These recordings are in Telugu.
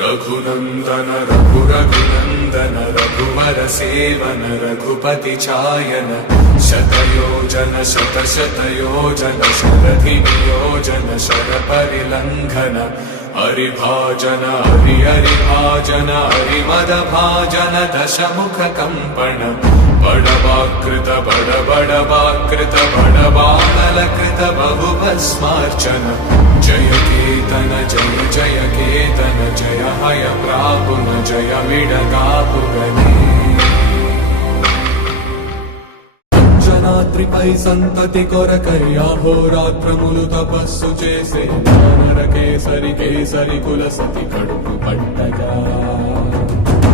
रघुनंदन रघुरघुनंदन रघुवर सेवन रघुपति चायन शतयोजन शतशतयोजन शरधि नियोजन शरपरिलंघन हरिभाजन हरिभाजन हरिमदभाजन दशमुख कंपन बड़वाकृत बड़वाकृत बड़बाणलकृत बहुभस्मार्चन जय केतन जय जय केतन जय हय प्रापुन जय मिडगापुगने అంజనాద్రిపై సంతతి కొరకై అహోరాత్రములు తపస్సు చేసే నరకేసరి కేసరి కుల సతి కడుపు పట్టగా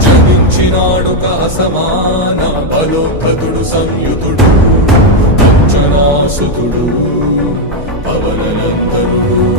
జనించినాడుక అసమాన బలోద్ధతుడు సంయుతుడు అంజనాసుతుడు పవననందనుడు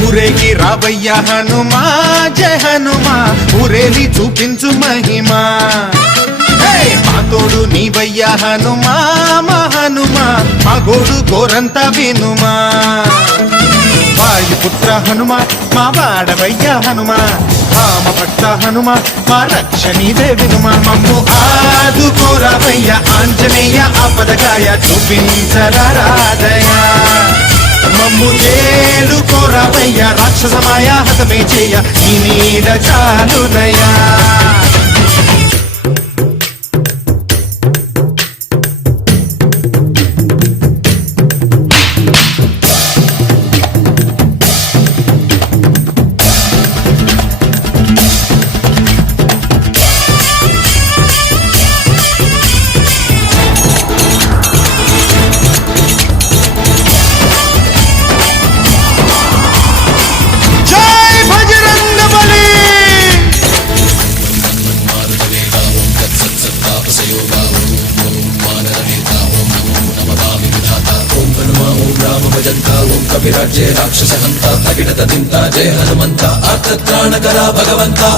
ఊరేగి రావయ్య హనుమా జయ హనుమా ఊరేలి చూపించు మహిమా మా తోడు నీవయ్య హనుమా మా హనుమా మా గోడు గోరంత వినుమా వాయుపుత్ర హనుమా మా వాడవయ్య హనుమా రామ భక్త హనుమా మా రక్షణీదే వినుమా మమ్ము ఆదుకోరావయ్య ఆంజనేయ ఆపదగాయ చూపించరాదయా మమ్ము చేలుకోరావయ్య రాక్షసమాయ హతమే చేయ నీ నీడ చాలునయా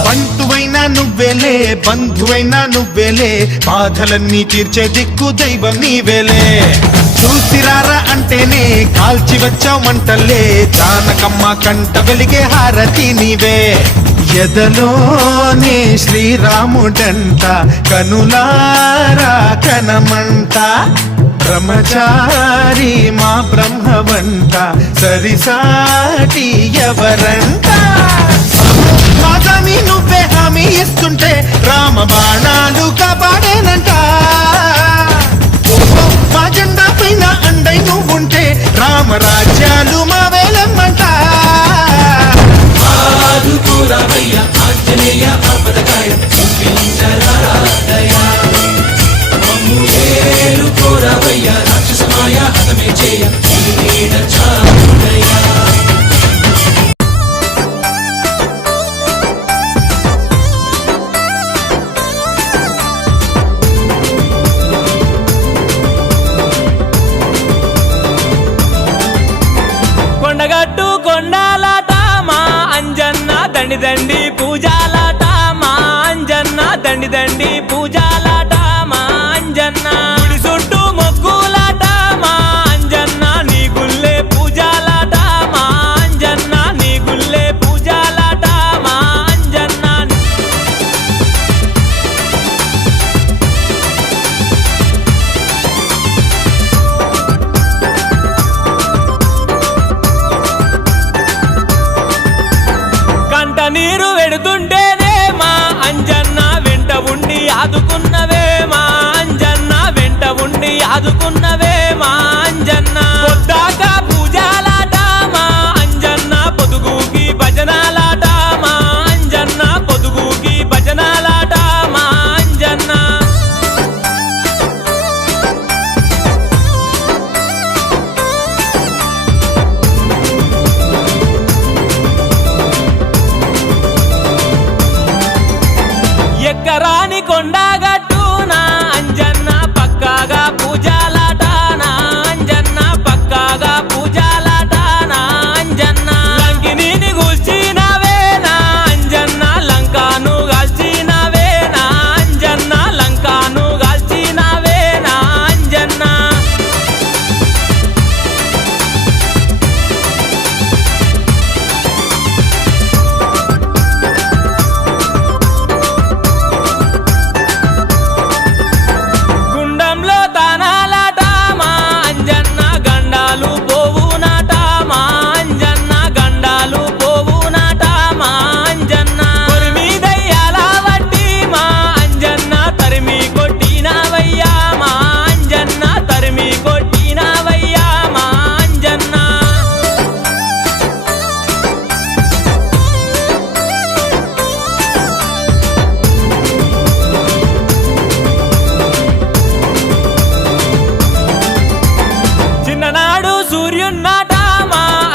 బంటువైనా నువ్వేలే బంధువైనా నువ్వేలే బాధలన్నీ తీర్చే దిక్కు దైవం నీవేలే చూసిరారా అంటేనే కాల్చి వచ్చావు మంటలే జానకమ్మ కంట వెలిగే హారతి నీవే ఎదలోనే శ్రీరాముడంట కనులారా కనమంట బ్రహ్మచారి మా బ్రహ్మవంట సరిసాటి ఎవరంట మా స్వామి నువ్వే హామీ ఇస్తుంటే రామ బాణాలు కాపాడేనంట మా జెండా పైన అండై నువ్వుంటే రామరాజ్యాలు మా వేలమ్మంట ఆంజనేయ ఆపదకాయ చూపించరాదయా కోరవయ్య రాక్షసమాయ హతమే చేయ నీడ చాలునయా కొండగట్టు కొండాలాట మా అంజన్న దండి దండి పూజాలాట మా అంజన్న దండి దండి పూజాలాట మా అంజన్న గుడి చుట్టూ మొక్కులాట మా అంజన్న నీ గుల్లే పూజాలాట మా అంజన్న నీ గుల్లే పూజాలాట మా అంజన్న కంట నీరు వెడుతుంటేనే మా అంజన్న వెంట ఉండి ఆదుకున్నవే మా అంజన్న వెంట ఉండి ఆదుకున్నవే మా అంజన్న పొద్దాక పూజాలాట మా